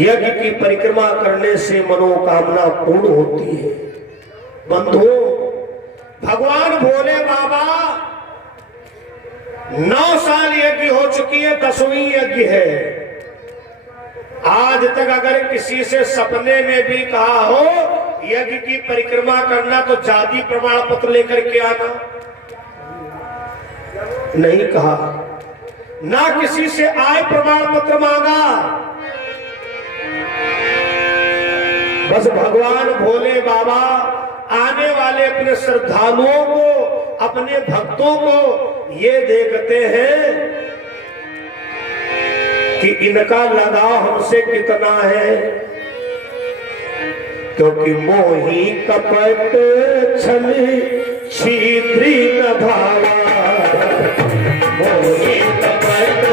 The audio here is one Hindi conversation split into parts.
यज्ञ की परिक्रमा करने से मनोकामना पूर्ण होती है। बंधुओं, भगवान भोले बाबा 9 साल यज्ञ हो चुकी है, 10वीं यज्ञ है। आज तक अगर किसी से सपने में भी कहा हो यज्ञ की परिक्रमा करना तो जाति प्रमाण पत्र लेकर के आना, नहीं कहा। ना किसी से आय प्रमाण पत्र मांगा। बस भगवान भोले बाबा आने वाले अपने श्रद्धालुओं को, अपने भक्तों को ये देखते हैं कि इनका लगाव हमसे कितना है, क्योंकि मोही कपट छल छिद्री न भावा, मोही कपट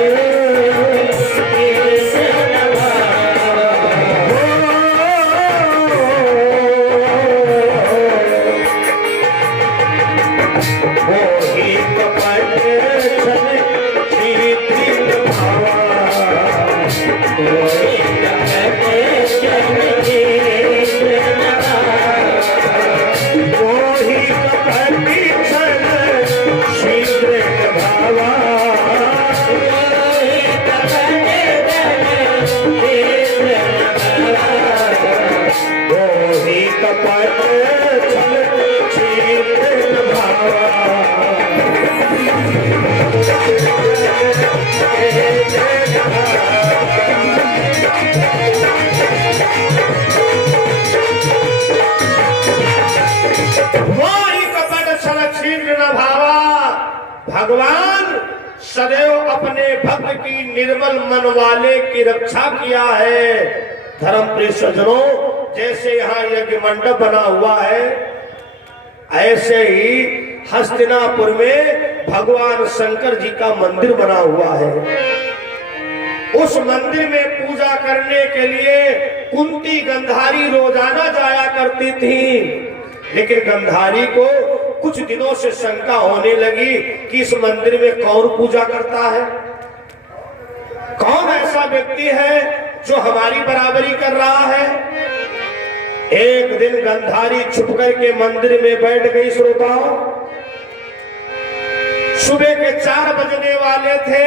भगवान सदैव अपने भक्त की निर्मल मन वाले की रक्षा किया है। धर्म प्रिय सज्जनों, जैसे यहाँ यज्ञ मंडप बना हुआ है, ऐसे ही हस्तिनापुर में भगवान शंकर जी का मंदिर बना हुआ है। उस मंदिर में पूजा करने के लिए कुंती गंधारी रोजाना जाया करती थी, लेकिन गंधारी को कुछ दिनों से शंका होने लगी कि इस मंदिर में कौन पूजा करता है, कौन ऐसा व्यक्ति है जो हमारी बराबरी कर रहा है। एक दिन गंधारी छुप करके मंदिर में बैठ गई। श्रोताओं, सुबह के 4 बजने वाले थे।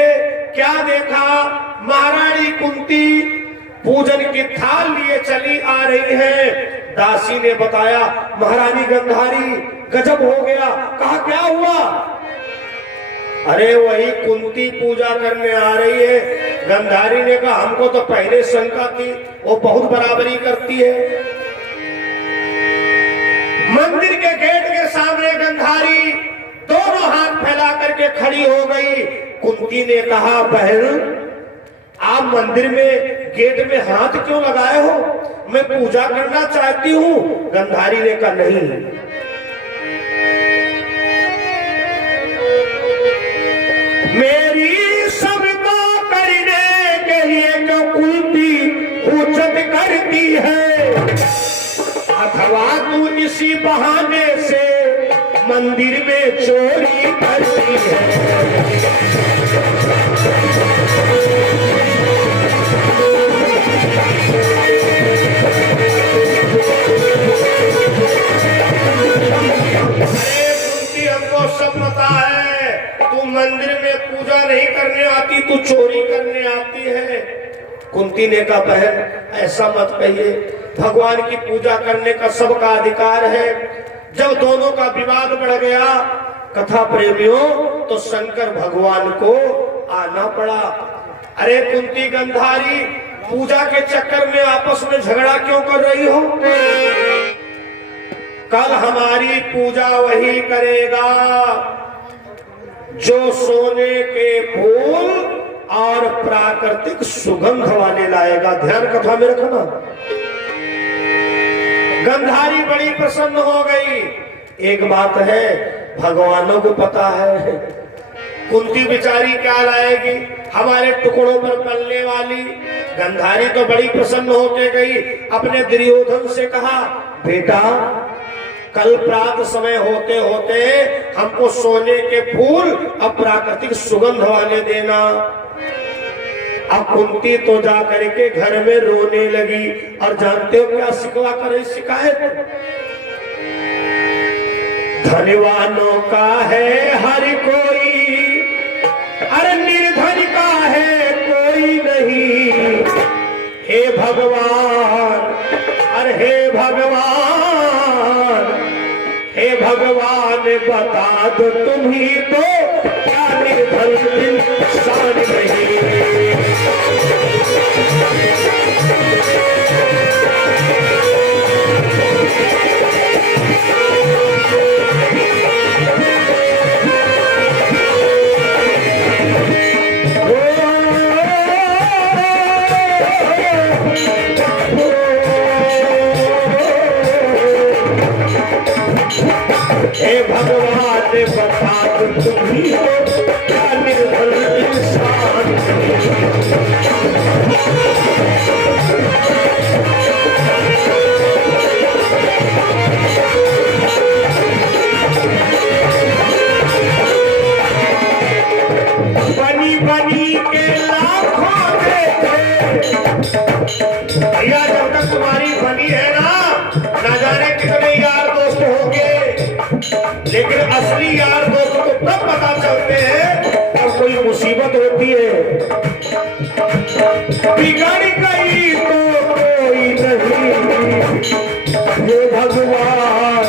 क्या देखा, महारानी कुंती पूजन की थाल लिए चली आ रही है। दासी ने बताया, महारानी गंधारी गजब हो गया। कहा, क्या हुआ? अरे वही कुंती पूजा करने आ रही है। गंधारी ने कहा, हमको तो पहले शंका थी, वो बहुत बराबरी करती है। मंदिर के गेट के सामने गंधारी दोनों हाथ फैला करके खड़ी हो गई। कुंती ने कहा, बहन आप मंदिर में गेट में हाथ क्यों लगाए हो? मैं पूजा करना चाहती हूँ। गंधारी ने कहा, नहीं, मेरी सबको करने के लिए जो कुंती पूजन करती है, अथवा तू इसी बहाने से मंदिर में चोरी करती है। हमको सब पता है, तू मंदिर में पूजा नहीं करने आती, तू चोरी करने आती है। कुंती ने कहा, बहन ऐसा मत कहिए, भगवान की पूजा करने का सबका अधिकार है। जब दोनों का विवाद बढ़ गया, कथा प्रेमियों, तो शंकर भगवान को आना पड़ा। अरे कुंती गंधारी, पूजा के चक्कर में आपस में झगड़ा क्यों कर रही हो? कल हमारी पूजा वही करेगा जो सोने के फूल और प्राकृतिक सुगंध वाले लाएगा। ध्यान कथा में रखना। गंधारी बड़ी प्रसन्न हो गई। एक बात है, भगवानों को पता है कुंती बेचारी क्या लाएगी, हमारे टुकड़ों पर पलने वाली। गंधारी तो बड़ी प्रसन्न होके गई। अपने दुर्योधन से कहा, बेटा कल प्रातः समय होते होते हमको सोने के फूल और प्राकृतिक सुगंध वाले देना। अब कुंती तो जा करके घर में रोने लगी। और जानते हो क्या शिकवा करे शिकायत? धनवानों का है हर कोई, अरे निर्धन का है कोई नहीं। हे भगवान, अरे हे भगवान, हे भगवान बता दो तुम ही तो, क्या निर्धन इंसान नहीं। हे भगवान बता दो तुम ही हो, क्या निर्धन इंसान। बनी बनी के लाखों देखे भैया, जब तक तुम्हारी बनी है ना जाने कितने यार दोस्त होंगे, लेकिन असली यार दोस्त को तब पता चलते हैं जब कोई मुसीबत होती है। बिगड़ गई तो कोई नहीं। हे भगवान,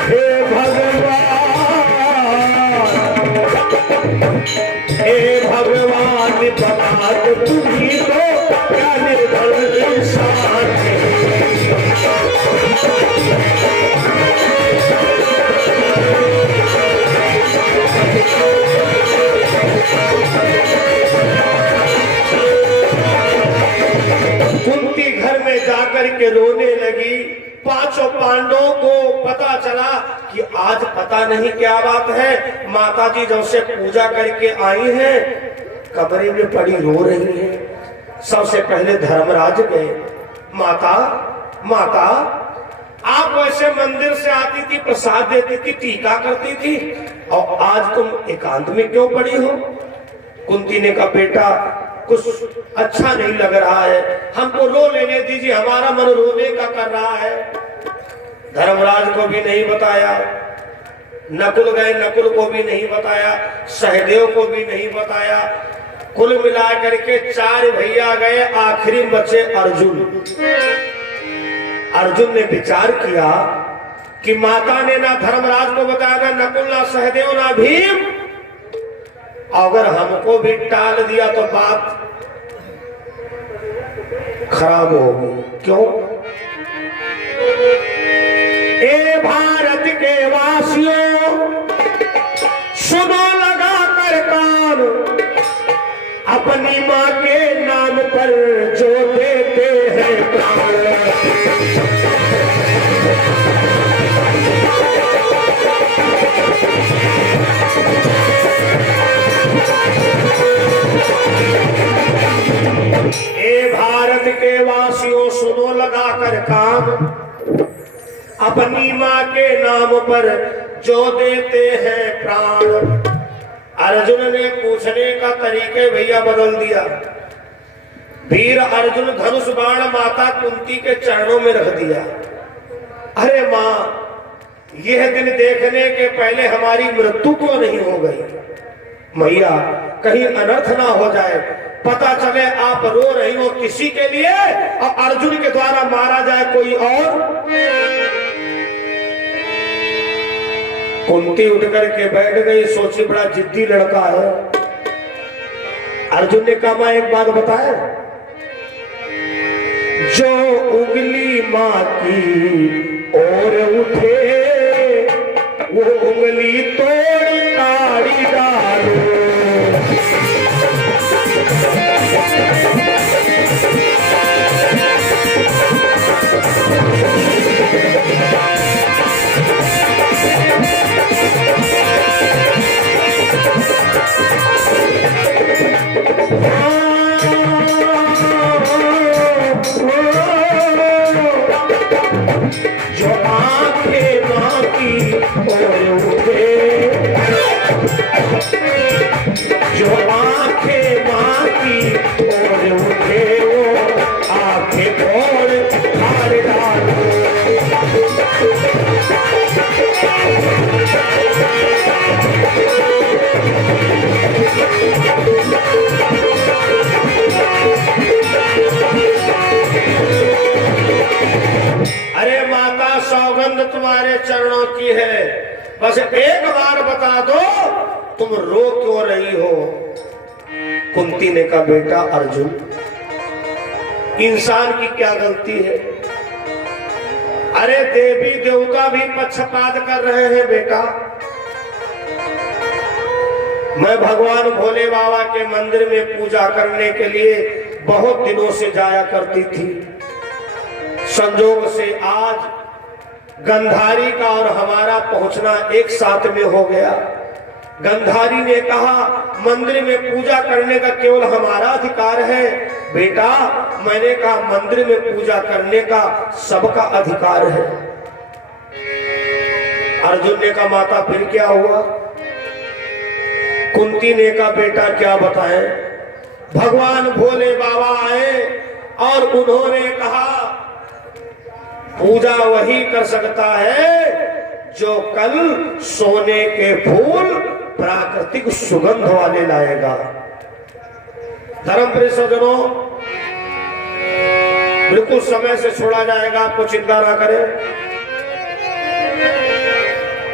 हे भगवान, हे भगवान बता दो तुम ही तो, क्या निर्धन इंसान है। कुंती घर में जाकर के रोने लगी। पांचों पांडवों को पता चला कि आज पता नहीं क्या बात है, माताजी जब से पूजा करके आई हैं कमरे में पड़ी रो रही हैं। सबसे पहले धर्मराज गए। माता, माता, आप वैसे मंदिर से आती थी, प्रसाद देती थी, टीका करती थी, और आज तुम एकांत में क्यों पड़ी हो? कुंती ने कहा बेटा कुछ अच्छा नहीं लग रहा है, हमको रो लेने दीजिए, हमारा मन रोने का कर रहा है। धर्मराज को भी नहीं बताया, नकुल गए, नकुल को भी नहीं बताया, सहदेव को भी नहीं बताया। कुल मिला करके 4 भैया गए, आखिरी बचे अर्जुन। अर्जुन ने विचार किया कि माता ने ना धर्मराज को बताया, ना नकुल, ना सहदेव, ना भीम, अगर हमको भी टाल दिया तो बात खराब होगी। क्यों? ए भारत के वासियों सुनो लगा कर कान, अपनी माँ के नाम पर जो देते हैं प्राण। ए भारत के वासियों सुनो लगा कर काम, अपनी माँ के नाम पर जो देते हैं प्राण। अर्जुन ने पूछने का तरीके भैया बदल दिया। वीर अर्जुन धनुष बाण माता कुंती के चरणों में रख दिया। अरे माँ, यह दिन देखने के पहले हमारी मृत्यु क्यों नहीं हो गई? मैया कहीं अनर्थ ना हो जाए, पता चले आप रो रही हो किसी के लिए और अर्जुन के द्वारा मारा जाए कोई और। कुंती उठ करके बैठ गई, सोची बड़ा जिद्दी लड़का है। अर्जुन ने कहा मां एक बात बताए, जो उंगली मां की ओर उठे वो उंगली तोड़ ताड़ी डालो। जो आंखें मां की ओर उठे की ओर उठे वो आंखें खोल हार डालो। अरे माता सौगंध तुम्हारे चरणों की है, बस एक बार बता दो तुम रो क्यों रही हो। कुंती ने कहा बेटा अर्जुन, इंसान की क्या गलती है। अरे देवी देवता भी पक्षपात कर रहे हैं बेटा। मैं भगवान भोले बाबा के मंदिर में पूजा करने के लिए बहुत दिनों से जाया करती थी। संजोग से आज गंधारी का और हमारा पहुंचना एक साथ में हो गया। गंधारी ने कहा मंदिर में पूजा करने का केवल हमारा अधिकार है। बेटा मैंने कहा मंदिर में पूजा करने का सबका अधिकार है। अर्जुन ने कहा माता फिर क्या हुआ। कुंती ने कहा बेटा क्या बताएं। भगवान भोले बाबा आए और उन्होंने कहा पूजा वही कर सकता है जो कल सोने के फूल प्राकृतिक सुगंध वाले लाएगा। धर्मप्रिय सज्जनों, बिल्कुल समय से छोड़ा जाएगा, आपको चिंता ना करें।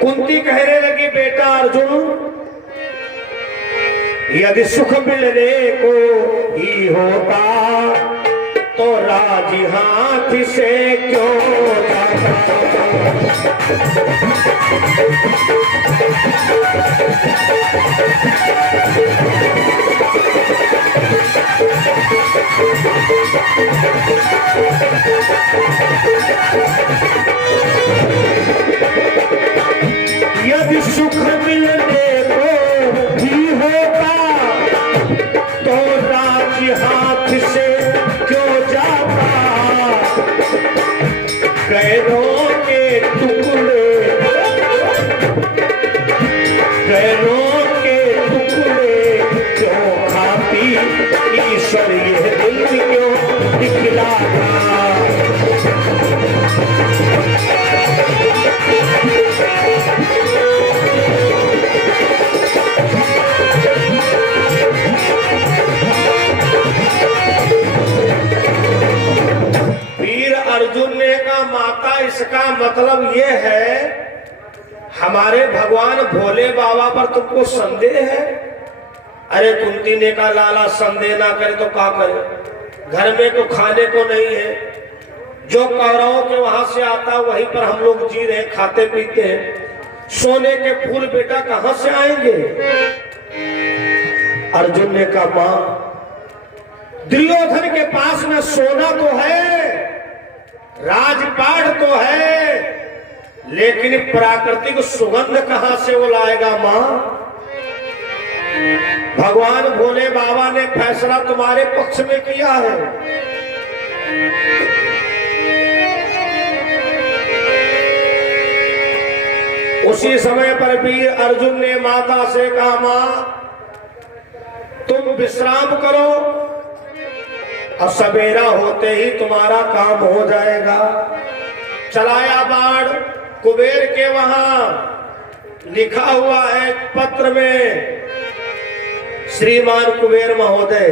कुंती कहने लगी बेटा अर्जुन, यदि सुख मिलने को ही होता तो राज हाथ से क्यों जाता। यदि सुख मिलने को भी होता तो राज हाथ से क्यों जाता। गैरों के टुकड़े गैरों के टुकड़े क्यों खाती ईश्वर ये दिल क्यों दिखलाता। अर्जुन ने कहा माता इसका मतलब ये है हमारे भगवान भोले बाबा पर तुमको संदेह है। अरे कुंती ने कहा लाला संदेह ना करे तो क्या करे, घर में तो खाने को नहीं है। जो कौरवों के वहां से आता वहीं पर हम लोग जी रहे, खाते पीते हैं। सोने के फूल बेटा कहां से आएंगे। अर्जुन ने कहा मां दुर्योधन के पास में सोना तो है, राजपाट तो है, लेकिन प्राकृतिक सुगंध कहां से वो लाएगा मां। भगवान भोले बाबा ने फैसला तुम्हारे पक्ष में किया है। उसी समय पर भी अर्जुन ने माता से कहा मां तुम विश्राम करो और सवेरा होते ही तुम्हारा काम हो जाएगा। चलाया बाण कुबेर के वहां लिखा हुआ है पत्र में, श्रीमान कुबेर महोदय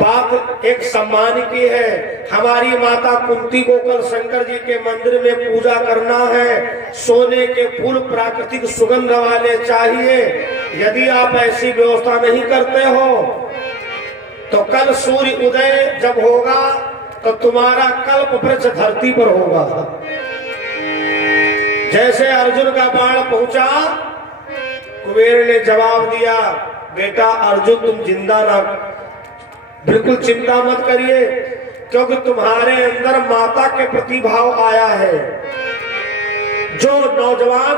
बात एक सम्मान की है। हमारी माता कुंती को कल शंकर जी के मंदिर में पूजा करना है। सोने के फूल प्राकृतिक सुगंध वाले चाहिए। यदि आप ऐसी व्यवस्था नहीं करते हो तो कल सूर्य उदय जब होगा तो तुम्हारा कल्प वृक्ष धरती पर होगा। जैसे अर्जुन का बाण पहुंचा, कुबेर ने जवाब दिया बेटा अर्जुन तुम जिंदा ना, बिल्कुल चिंता मत करिए, क्योंकि तुम्हारे अंदर माता के प्रति भाव आया है। जो नौजवान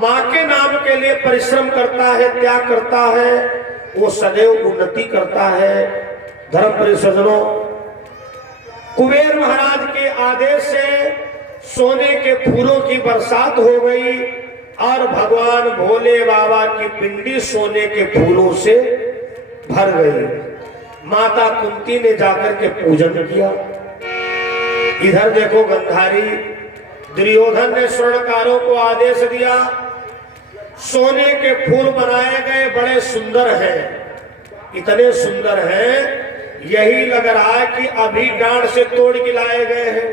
माँ के नाम के लिए परिश्रम करता है, त्याग करता है, वो सदैव उन्नति करता है। धर्म सज्जनों, कुबेर महाराज के आदेश से सोने के फूलों की बरसात हो गई और भगवान भोले बाबा की पिंडी सोने के फूलों से भर गई। माता कुंती ने जाकर के पूजन किया। इधर देखो गंधारी, दुर्योधन ने स्वर्णकारों को आदेश दिया, सोने के फूल बनाए गए, बड़े सुंदर हैं, इतने सुंदर हैं यही लग रहा है कि अभी डांड से तोड़ के लाए गए हैं।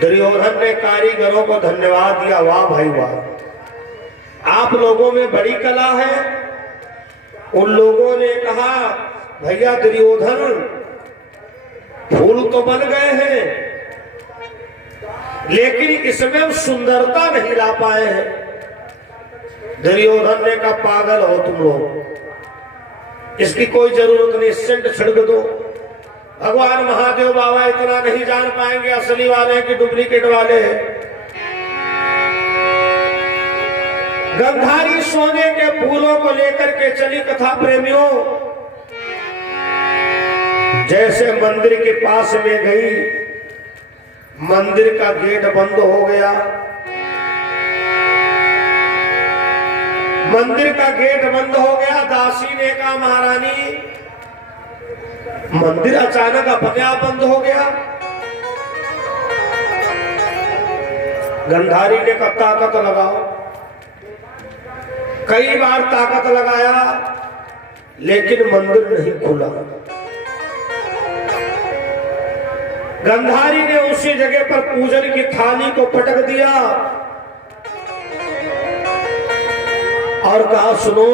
दुर्योधन ने कारीगरों को धन्यवाद दिया, वाह भाई वाह, आप लोगों में बड़ी कला है। उन लोगों ने कहा, भैया दुर्योधन फूल तो बन गए हैं लेकिन इसमें सुंदरता नहीं ला पाए हैं। दुर्योधन ने कहा, पागल हो तुम लोग, इसकी कोई जरूरत नहीं, सेंट छिड़क दो। भगवान महादेव बाबा इतना नहीं जान पाएंगे असली वाले कि डुप्लीकेट वाले हैं। गंधारी सोने के फूलों को लेकर के चली कथा प्रेमियों। जैसे मंदिर के पास में गई, मंदिर का गेट बंद हो गया। मंदिर का गेट बंद हो गया। दासी ने कहा, महारानी मंदिर अचानक अपने आप बंद हो गया। गंधारी ने कहा, ताकत लगाओ। कई बार ताकत लगाया लेकिन मंदिर नहीं खुला। गंधारी ने उसी जगह पर पूजन की थाली को पटक दिया और कहा, सुनो,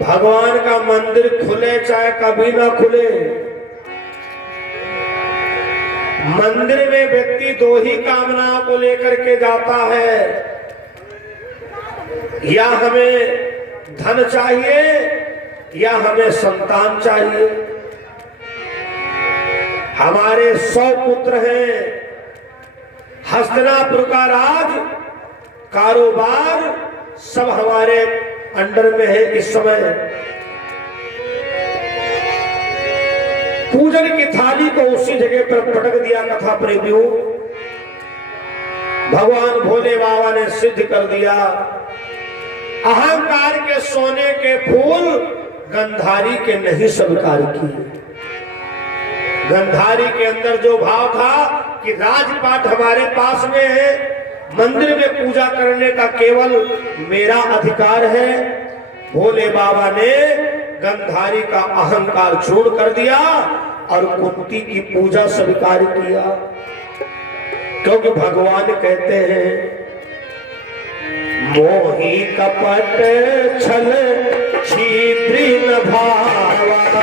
भगवान का मंदिर खुले चाहे कभी ना खुले, मंदिर में व्यक्ति दो ही कामनाओं को लेकर के जाता है, या हमें धन चाहिए या हमें संतान चाहिए। हमारे 100 पुत्र हैं, हस्तिनापुर का राज कारोबार सब हमारे अंडर में है। इस समय पूजन की थाली को उसी जगह पर पटक दिया। कथा प्रेमियों, भगवान भोले बाबा ने सिद्ध कर दिया। अहंकार के सोने के फूल गंधारी के नहीं स्वीकार किए। गंधारी के अंदर जो भाव था कि राजपाट हमारे पास में है, मंदिर में पूजा करने का केवल मेरा अधिकार है, भोले बाबा ने गंधारी का अहंकार छोड़ कर दिया और कुंती की पूजा स्वीकार किया। क्योंकि भगवान कहते हैं, मोही कपट छल छिद्री न भावा,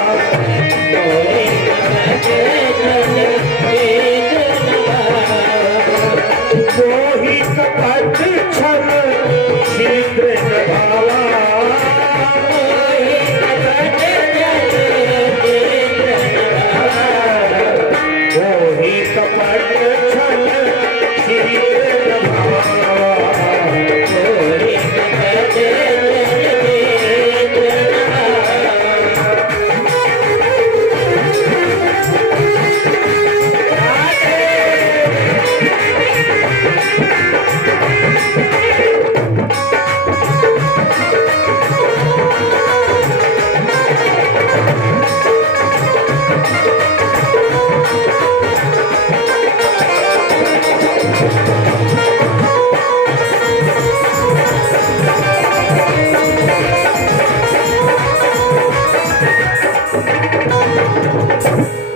मोही कपट छल छिद्र न भावा, मोही कपट छल छिद्र न भावा।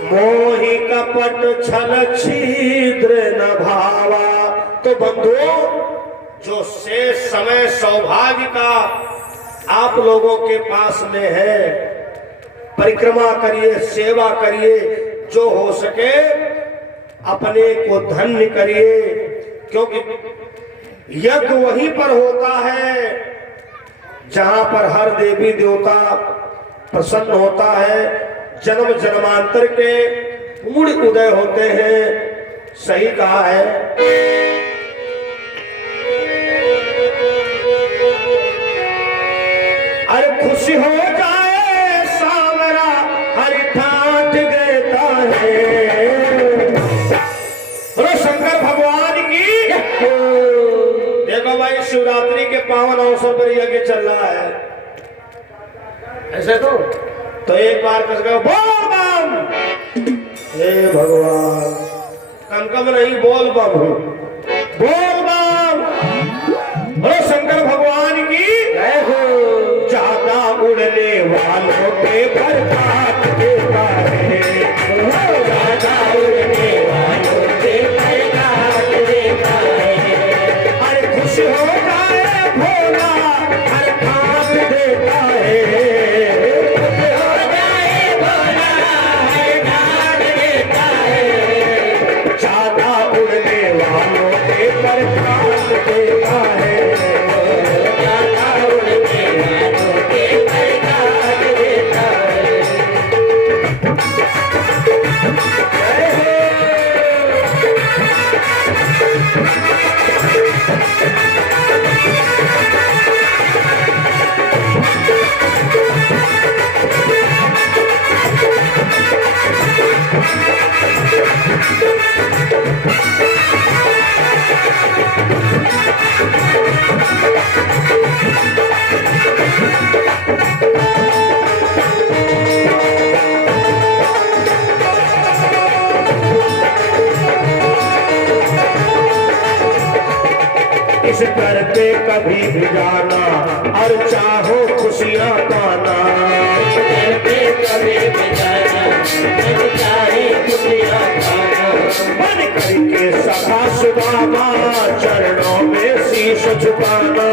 मोही कपट छल छिद्र न भावा। तो बंधुओं, जो शेष समय सौभाग्य का आप लोगों के पास में है, परिक्रमा करिए, सेवा करिए, जो हो सके अपने को धन्य करिए। क्योंकि यज्ञ वहीं पर होता है जहां पर हर देवी देवता प्रसन्न होता है, जन्म जन्मांतर के पुण्य उदय होते हैं। सही कहा है। अरे खुशी हो जाए सावरा हरि ठाठ देता है। बोलो शंकर भगवान की। देखो भाई, शिवरात्रि के पावन अवसर पर यज्ञ चल रहा है। ऐसे तो एक बार कस गए बोल बम। हे भगवान, कम नहीं बोल बम हूँ, बोल बम। बोलो शंकर भगवान की जय हो। ज्यादा उड़ने वालों के पर काट देता है, ज्यादा उड़ने वालों के पर काट देता है। अरे खुश हो जाए भोला हर काट देता है, खुश हो जाए भोला हर काट देता है। ज्यादा उड़ने वालों के पर काट देता है, ज्यादा उड़ने वालों के पर काट देता है। इस घर पे कभी भी जाना और चाहो खुशियाँ पाना, इस घर पे कभी भी जाना और चाहे खुशियाँ पाना। बन करके सदा सुदामा चरणों में शीश झुकाना,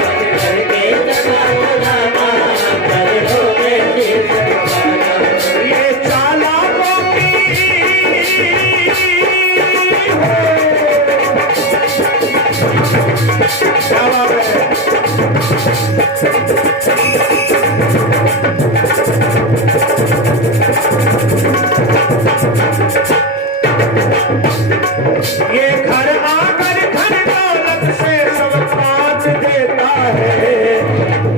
बन करके सदा सुदामा चरणों में शीश झुकाना। ये चालाकों की क्या बात है। ये घर आकर घर दौलत से सब काट देता है,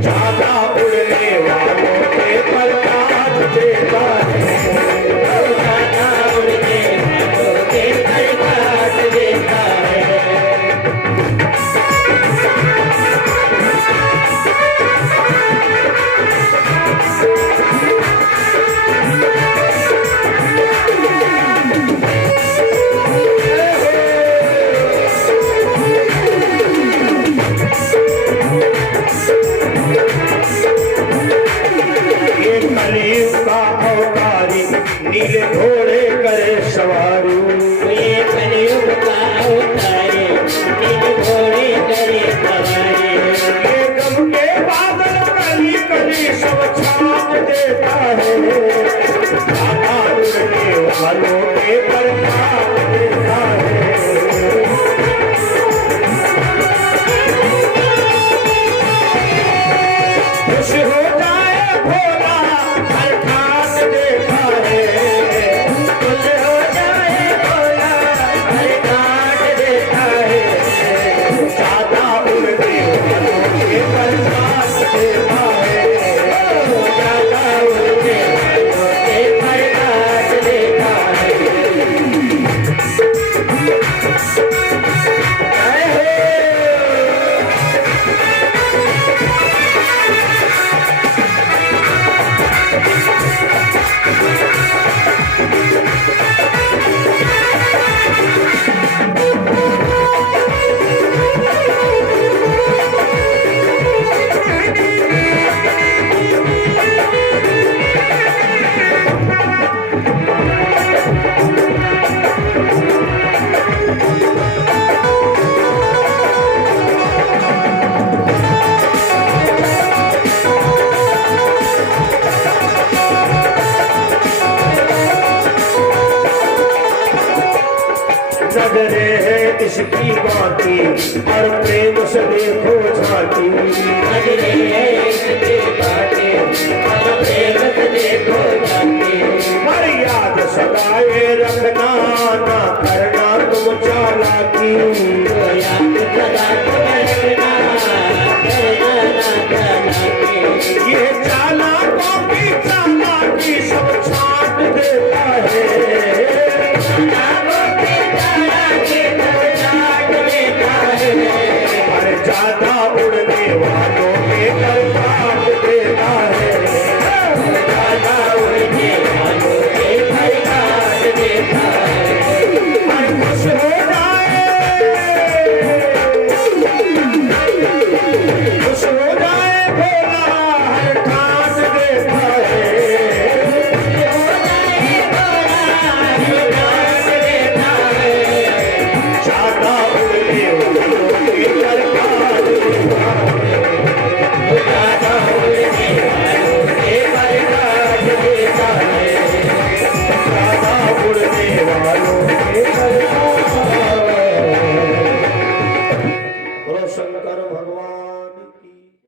ज्यादा उड़ने वालों के पर काट देता है, ज्यादा उड़ने वालों के पर काट देता है। कलयुग का अवतारी नीले घोड़े करे सवारी, ये कलयुग का अवतारी नीले घोड़े करे सवारी। ये गम के बादल कली कली सब छाप देता है, ज्यादा उड़ने वालों के पर काट देता है। खुश हो जाए भोला हर काट देता है, खुश हो जाए भोला हर काट देता है। ज्यादा उड़ने वालों के पर काट देता है, ज्यादा उड़ने वालों के पर काट देता है। नजरे है इसकी बाकी और प्रेम से देखो झांकी, नजरे है इसकी बाकी